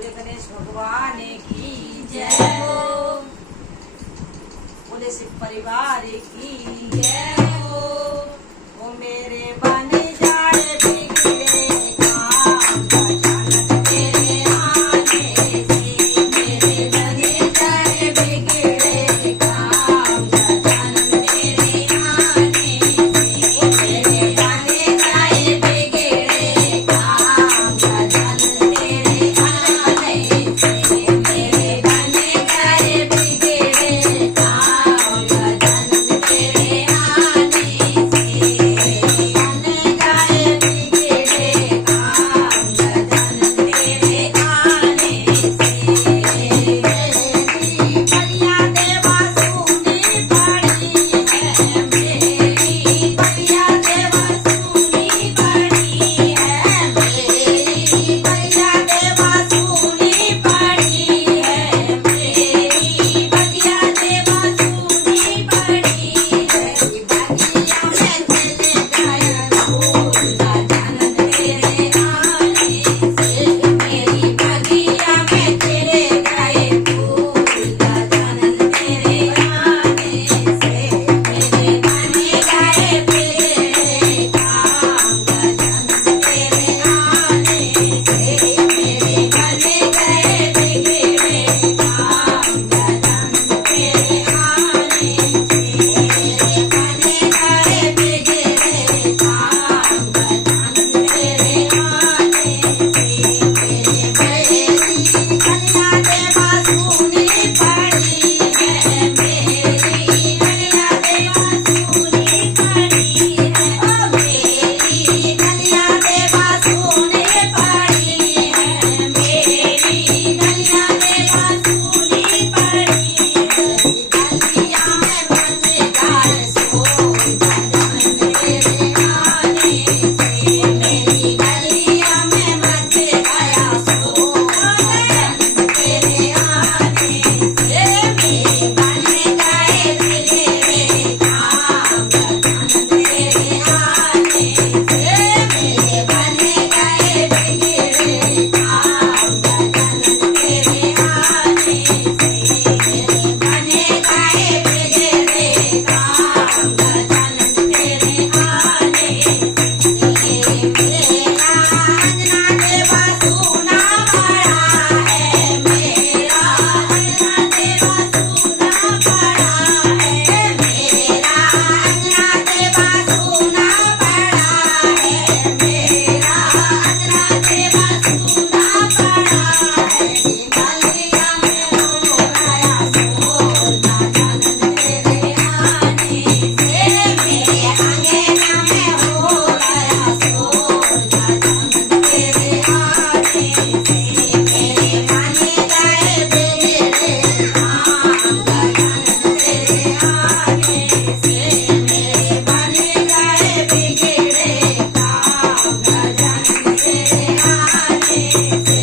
बोले गणेश भगवान की जय हो, बोले शिव परिवार की जय हो। वो मेरे बने जाए बिगड़े काम, अचानक तेरे आने से मेरे बने जाए बिगड़े काम, अचानक तेरे आने से मेरे बने जाए बिगड़े काम, अचानक तेरे आने से मेरे बने जाए बिगड़े काम, अचानक तेरे आने से बने जाए बिगड़े काम, अचानक तेरे आने से। बलिया देवा सुनी पड़ी है मेरी, बलिया देवा सुनी पड़ी है मेरी, बलिया देवा सुनी पड़ी है मेरी, बलिया देवा सुनी पड़ी है। बलिया में चले गए फूल, अचानक तेरे आने से मेरी बगिया में चले गए फूल, अचानक तेरे आने से मेरे बने गए बिगड़े काम, अचानक तेरे आने से मेरे बने गए बिगड़े काम, अचानक तेरे आने से मेरे बने गए बिगड़े काम, अचानक तेरे आने से। मेरे बलिया देवा सुनी पड़ी है मेरी, बलिया देवा सुनी पड़ी है मेरी, बलिया देवा सुनी पड़ी है मेरी, बलिया देवा सुनी पड़ी है। बलिया में बज गए सोल, अचानक तेरे आने से मेरी बलिया में बज गया सोल, अचानक तेरे आने से मेरे बने गए बिगड़े काम, अचानक तेरे आने से मेरे बने गए बिगड़े काम, अचानक तेरे आने से मेरे बने गए बिगड़े काम, अचानक तेरे आने से। मेरा अंगना देवा सुना पड़ा है मेरा, अंगना देवा सुना पड़ा है मेरा, अंगना देवा सुना पड़ा है मेरा, अंगना देवा सुना पड़ा है। बलिया में हो गया सोल, अचानक तेरे आने से मेरे अंगना में हो गया सोल, अचानक तेरे आने से मेरे बने गए बिगड़े काम, अचानक तेरे आने से मेरे बने गए बिगड़े काम, अचानक तेरे आने से।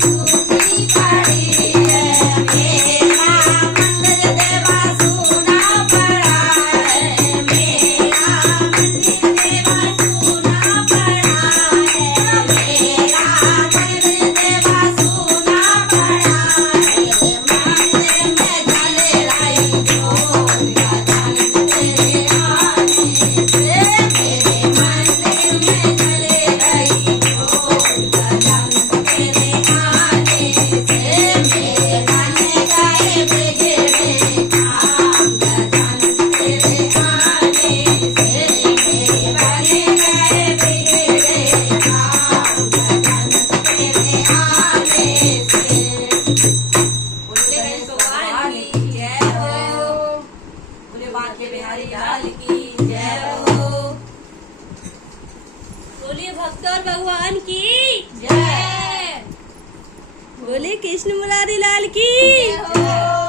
सुनी पड़ी है मेरा मंदिर देवा सुना पड़ा है मेरा, मंदिर देवा सुना पड़ा है मेरा, मंदिर देवा सुना पड़ा है। मंदिर में जले रही ज्योत, अचानक तेरे आने से मेरे मंदिर में जले रही ज्योत, अचानक तेरे आने से मेरे बने गए बिगड़े काम, अचानक तेरे आने से मेरे बने गए बिगड़े काम, अचानक तेरे आने से। बोले गणेश भगवान की जय हो, बोले बांके बिहारी लाल की जय हो, बोलिए भक्त और भगवान की जय बोले कृष्ण मुरारी लाल की हो।